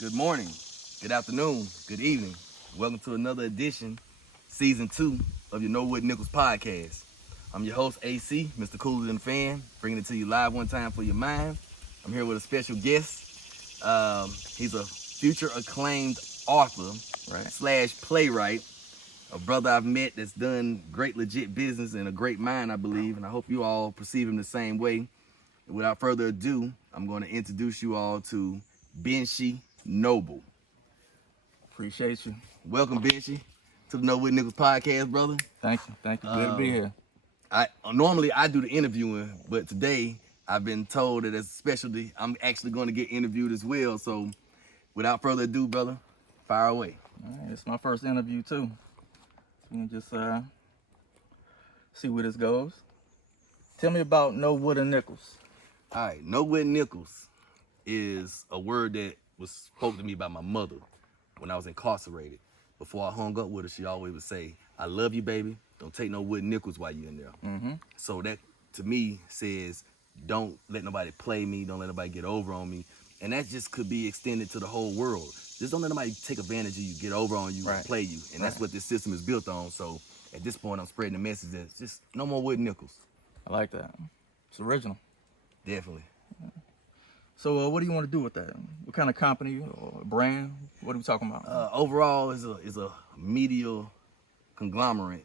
Good morning, good afternoon, good evening. Welcome to another edition, season 2 of your Know What Nichols podcast. I'm your host, AC, Mr. Cooler Than Fan, bringing it to you live one time for your mind. I'm here with a special guest. He's a future acclaimed author slash playwright, a brother I've met that's done great legit business and a great mind, I believe, and I hope you all perceive him the same way. And without further ado, I'm going to introduce you all to Benshi Noble. Appreciate you. Welcome, Benshi, to the Know What Nichols podcast, brother. Thank you. Good to be here. Normally I do the interviewing, but today I've been told that as a specialty, I'm actually going to get interviewed as well. So, without further ado, brother, fire away. All right, it's my first interview too. So you can just see where this goes. Tell me about Know What Nichols. All right, Know What Nichols is a word that was spoken to me by my mother when I was incarcerated. Before I hung up with her, she always would say, "I love you, baby. Don't take no wood nickels while you're in there." Mm-hmm. So that, to me, says, don't let nobody play me. Don't let nobody get over on me. And that just could be extended to the whole world. Just don't let nobody take advantage of you, get over on you, and play you. And that's what this system is built on. So at this point, I'm spreading the message that it's just no more wood nickels. I like that. It's original. Definitely. So what do you want to do with that? What kind of company or brand? What are we talking about? Overall, is a media conglomerate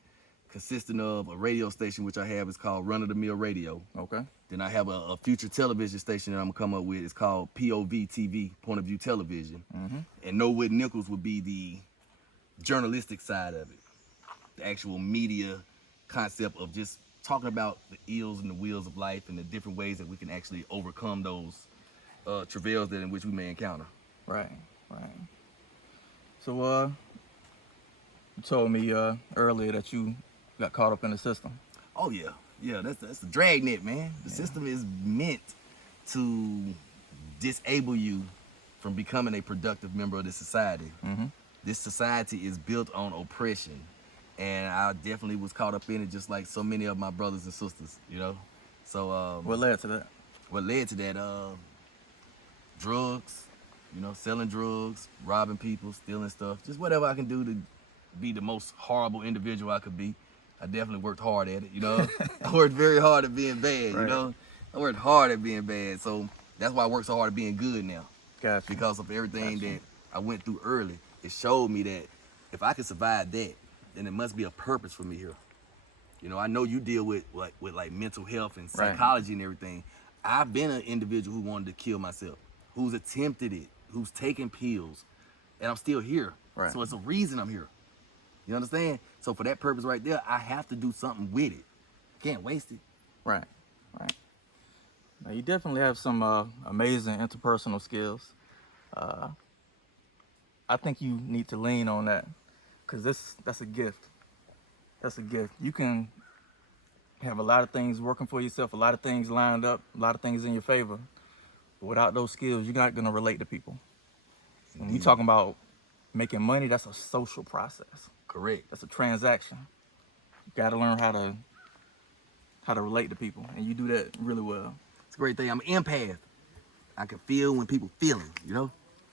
consisting of a radio station, which I have is called Run of the Mill Radio. Okay. Then I have a future television station that I'm gonna come up with. It's called POV TV, Point of View Television. Mm-hmm. And Know What Nichols would be the journalistic side of it, the actual media concept of just talking about the ills and the wheels of life and the different ways that we can actually overcome those travails that in which we may encounter. Right. So you told me earlier that you got caught up in the system. Oh yeah, that's the dragnet, man. The system is meant to disable you from becoming a productive member of the society. Mm-hmm. This society is built on oppression, and I definitely was caught up in it, just like so many of my brothers and sisters. So what led to that? What led to that? Drugs, selling drugs, robbing people, stealing stuff, just whatever I can do to be the most horrible individual I could be. I definitely worked hard at it, I worked very hard at being bad, I worked hard at being bad, so that's why I work so hard at being good now. Gotcha. Because of everything that I went through early. It showed me that if I could survive that, then it must be a purpose for me here. I know you deal with mental health and psychology and everything. I've been an individual who wanted to kill myself, who's attempted it, who's taken pills, and I'm still here. Right. So it's a reason I'm here. You understand? So for that purpose right there, I have to do something with it. Can't waste it. Right. Now you definitely have some amazing interpersonal skills. I think you need to lean on that, because that's a gift. That's a gift. You can have a lot of things working for yourself, a lot of things lined up, a lot of things in your favor. But without those skills, you're not gonna relate to people. When you're talking about making money, that's a social process. Correct. That's a transaction. You gotta learn how to relate to people, and you do that really well. It's a great thing. I'm an empath. I can feel when people feeling,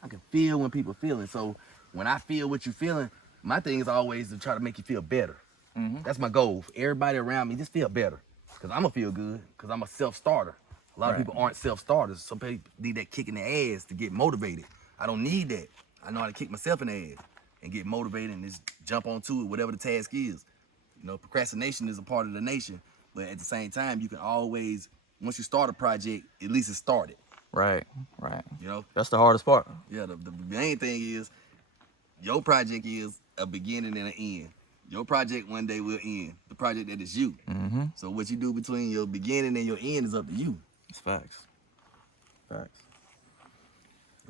I can feel when people feeling. So when I feel what you're feeling, my thing is always to try to make you feel better. Mm-hmm. That's my goal. Everybody around me, just feel better. Because I'm going to feel good, because I'm a self-starter. A lot of people aren't self-starters. Some people need that kick in the ass to get motivated. I don't need that. I know how to kick myself in the ass and get motivated and just jump onto it, whatever the task is. Procrastination is a part of the nation, but at the same time, you can always, once you start a project, at least it's started. Right. That's the hardest part. Yeah, the main thing is, your project is a beginning and an end. Your project one day will end. The project that is you. Mm-hmm. So what you do between your beginning and your end is up to you. It's facts. What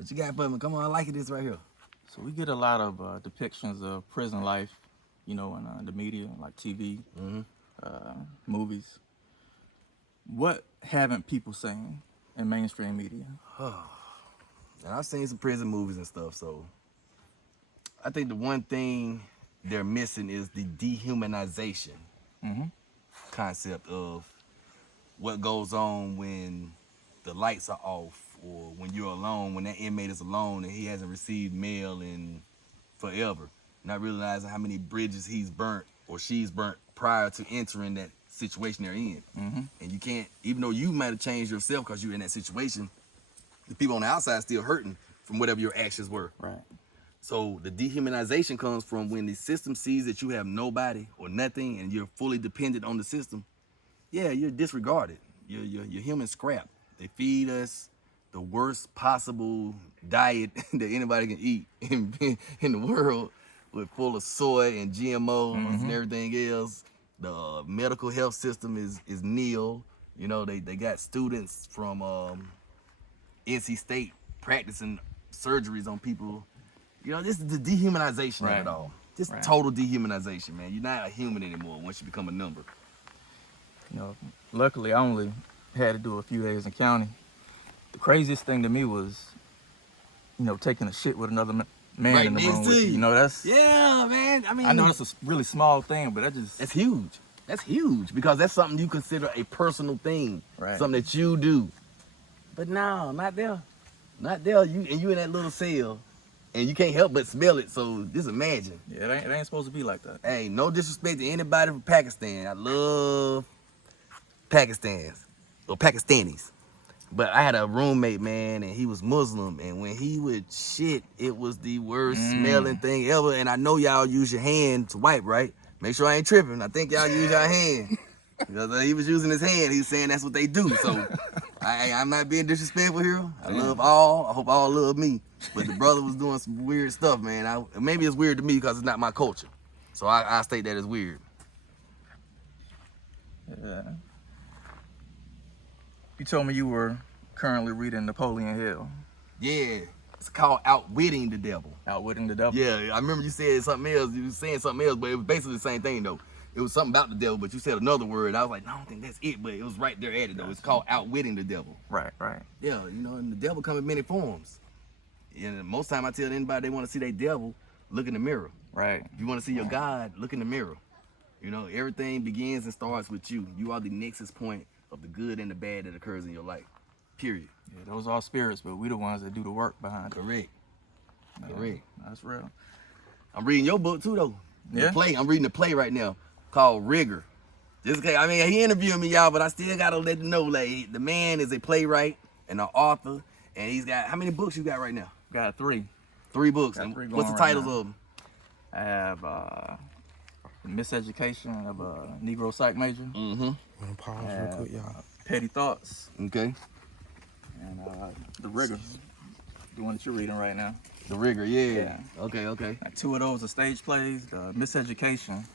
you got for me? Come on, I like this right here. So we get a lot of depictions of prison life, in the media, like TV, movies. What haven't people seen in mainstream media? And I've seen some prison movies and stuff, so I think the one thing they're missing is the dehumanization concept of what goes on when the lights are off, or when you're alone, when that inmate is alone and he hasn't received mail in forever, not realizing how many bridges he's burnt or she's burnt prior to entering that situation they're in. And you can't, even though you might have changed yourself because you're in that situation, the people on the outside still hurting from whatever your actions were. Right. So the dehumanization comes from when the system sees that you have nobody or nothing and you're fully dependent on the system. Yeah, you're disregarded. You're human scrap. They feed us the worst possible diet that anybody can eat in the world, with full of soy and GMOs and everything else. The medical health system is nil. You know, they got students from NC State practicing surgeries on people. You know, this is the dehumanization of it all. Just total dehumanization, man. You're not a human anymore once you become a number. You know, luckily I only had to do a few days in county. The craziest thing to me was, you know, taking a shit with another man in the room with you. You know, that's... Yeah, man. I mean... I know it's a really small thing, but that's huge. That's huge because that's something you consider a personal thing. Right. Something that you do. But no, not there. Not there. You in that little cell and you can't help but smell it. So just imagine. Yeah, it ain't supposed to be like that. Hey, no disrespect to anybody from Pakistan. I love Pakistanis. But I had a roommate, man, and he was Muslim, and when he would shit, it was the worst smelling thing ever. And I know y'all use your hand to wipe, right? Make sure I ain't tripping. I think y'all use your hand. Because he was using his hand. He was saying that's what they do. So I'm not being disrespectful here. I love all. I hope all love me. But the brother was doing some weird stuff, man. Maybe it's weird to me because it's not my culture. So I state that as weird. Yeah. You told me you were currently reading Napoleon Hill. Yeah. It's called Outwitting the Devil. Outwitting the Devil? Yeah, I remember you said something else. You were saying something else, but it was basically the same thing, though. It was something about the devil, but you said another word. I was like, no, I don't think that's it, but it was right there at it, though. It's called Outwitting the Devil. Right. Yeah, you know, and the devil comes in many forms. And most time I tell anybody they want to see their devil, look in the mirror. Right. If you want to see your God, look in the mirror. You know, everything begins and starts with you. You are the nexus point of the good and the bad that occurs in your life. Period. Yeah, those are spirits, but we the ones that do the work behind it. Correct. Correct. That's real. I'm reading your book too, though. Yeah. The play. I'm reading the play right now called Rigor. Just I mean, he interviewed me, y'all, but I still gotta let you know, like, the man is a playwright and an author, and he's got, how many books you got right now? Got 3. 3 books. Got And 3 what's the going right titles now. of them? I have Miseducation of a Negro Psych major. I'm gonna pause real quick, y'all. Petty Thoughts. Okay. And The Rigor. The one that you're reading right now. The Rigor, yeah. Yeah. Okay. Now, 2 of those are stage plays. Miseducation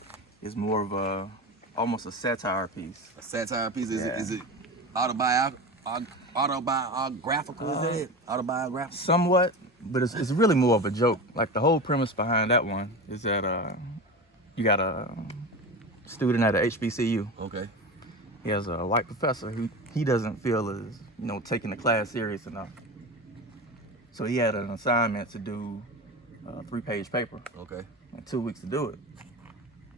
is more of almost a satire piece. A satire piece. Is Yeah. it autobiographical? Is that it? Autobiographical? Somewhat, but it's really more of a joke. Like, the whole premise behind that one is that you got a student at a HBCU. Okay. He has a white professor who he doesn't feel is, taking the class serious enough. So he had an assignment to do a 3-page paper. Okay. And 2 weeks to do it.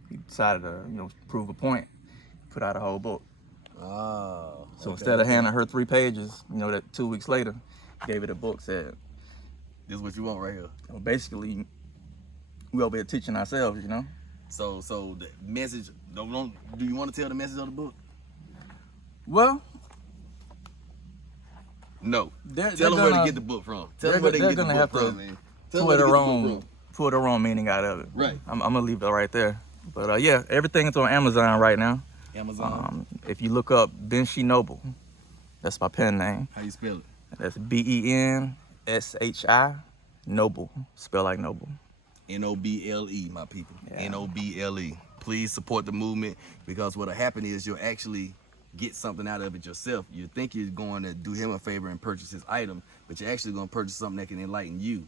He decided to, prove a point, put out a whole book. Oh. So instead of handing her 3 pages, that 2 weeks later, gave it a book, said, This is what you want right here. basically, we over here teaching ourselves, So the message, do you want to tell the message of the book? Well, No. they're Tell them where to gonna- get the book from. Tell them where they they're can get the gonna book have to from, man. Tell them where pull to their get the book own, from. pull their own meaning out of it. Right. I'm gonna leave that right there. But yeah, everything is on Amazon right now. Amazon. If you look up Benshi Noble, that's my pen name. How you spell it? That's BENSHI Noble, spell like Noble. Noble, my people. Yeah. Noble. Please support the movement, because what'll happen is you'll actually get something out of it yourself. You think you're going to do him a favor and purchase his item, but you're actually going to purchase something that can enlighten you,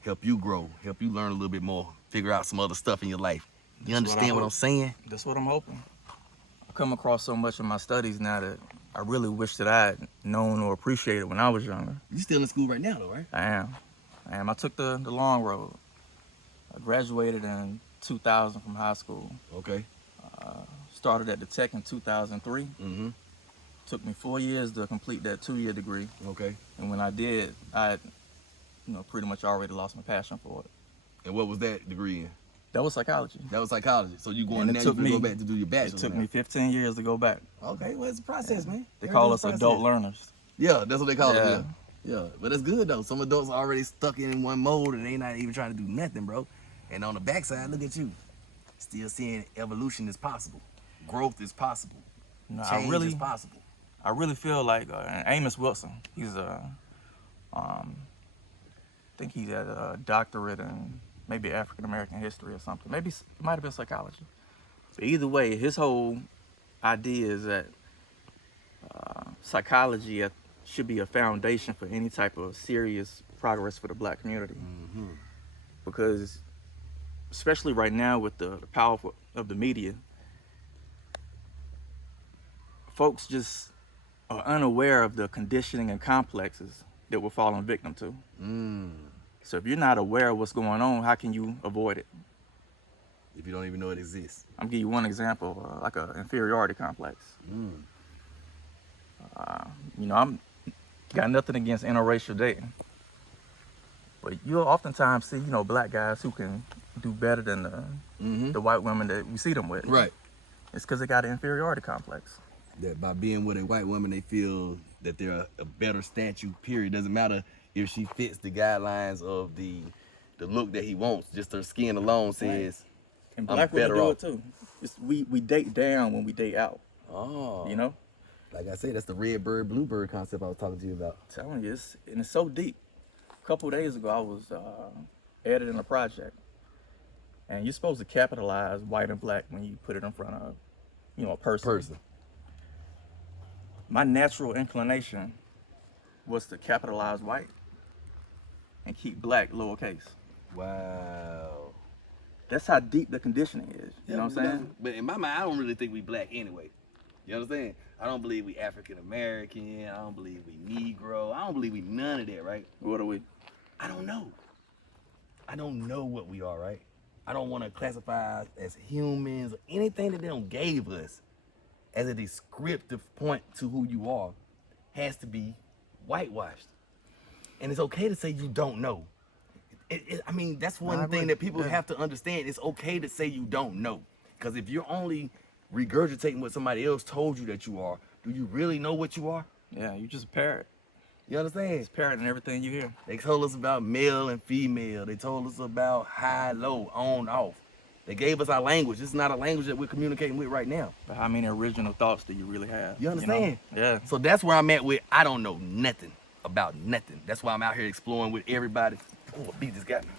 help you grow, help you learn a little bit more, figure out some other stuff in your life. You understand what I'm saying? That's what I'm hoping. I come across so much in my studies now that I really wish that I had known or appreciated when I was younger. You still in school right now, though, right? I am. I took the long road. I graduated in 2000 from high school. Okay. Started at the Tech in 2003. Mm-hmm. Took me 4 years to complete that 2-year degree. Okay. And when I did, I, pretty much already lost my passion for it. And what was that degree in? That was psychology. That was psychology. So you going And now, you can go back to do your bachelor's. It took now. me 15 years to go back. Okay, well, it's a process, man. They call us adult learners. Yeah, that's what they call it. Yeah. Yeah, but that's good though. Some adults are already stuck in one mode and they not even trying to do nothing, bro. And on the backside, look at you, still seeing evolution is possible, growth is possible, change is possible. I really feel like Amos Wilson. He's I think he's had a doctorate in maybe African American history or something. Maybe it might have been psychology. But either way, his whole idea is that psychology should be a foundation for any type of serious progress for the black community. Mm-hmm. Because especially right now with the power of the media, folks just are unaware of the conditioning and complexes that we're falling victim to. So if you're not aware of what's going on, how can you avoid it? If you don't even know it exists. I'll give you one example, like an inferiority complex. I'm got nothing against interracial dating, but you'll oftentimes see, black guys who can do better than the white women that we see them with. Right. It's because they got an inferiority complex. That by being with a white woman, they feel that they're a better statue, period. Doesn't matter if she fits the guidelines of the look that he wants. Just her skin alone says, and black women do it too. We date down when we date out. Oh. Like I said, that's the red bird, blue bird concept I was talking to you about. I'm telling you, it's so deep. A couple of days ago, I was editing a project, and you're supposed to capitalize white and black when you put it in front of, a person. My natural inclination was to capitalize white and keep black lowercase. Wow. That's how deep the conditioning is. You know what I'm saying? But in my mind, I don't really think we black anyway. You understand? I don't believe we African American. I don't believe we Negro. I don't believe we none of that, right? What are we? I don't know. I don't know what we are, right? I don't want to classify us as humans or anything that they don't gave us as a descriptive point to who you are has to be whitewashed. And it's okay to say you don't know. That's one thing that people have to understand. It's okay to say you don't know. Because if you're only regurgitating what somebody else told you that you are, do you really know what you are? Yeah, you just a parrot. You understand? It's parroting everything you hear. They told us about male and female. They told us about high, low, on, off. They gave us our language. This is not a language that we're communicating with right now. But how many original thoughts do you really have? You understand? Yeah. So that's where I'm at with, I don't know nothing about nothing. That's why I'm out here exploring with everybody. Oh, a bee just got me.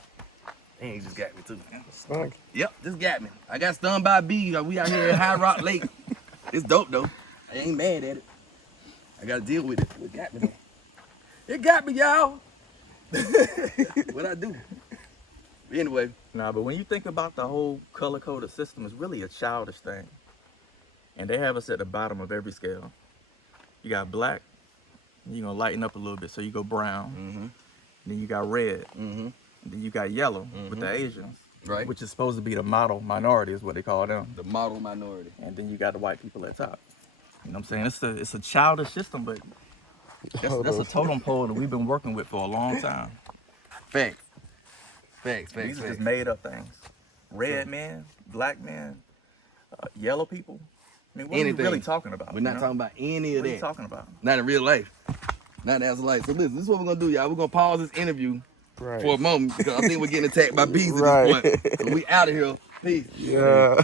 Dang, just got me too. Stunk. Yep, this got me. I got stung by a bee. We out here at High Rock Lake. It's dope though. I ain't mad at it. I gotta deal with it. It got me though. It got me, y'all. What I do? But anyway. But when you think about the whole color-coded system, it's really a childish thing. And they have us at the bottom of every scale. You got black, you're gonna lighten up a little bit, so you go brown. Then you got red. And then you got yellow with the Asians. Right. Which is supposed to be the model minority is what they call them. The model minority. And then you got the white people at top. You know what I'm saying? It's a childish system, but that's a totem pole that we've been working with for a long time. Facts. These are just made up things. Red men, black men, yellow people. What are we really talking about? We're not talking about any of that. What are you talking about? Not in real life. Not as life. So listen, this is what we're gonna do, y'all. We're gonna pause this interview for a moment because I think we're getting attacked by bees at this point. So we out of here. Peace. Yeah.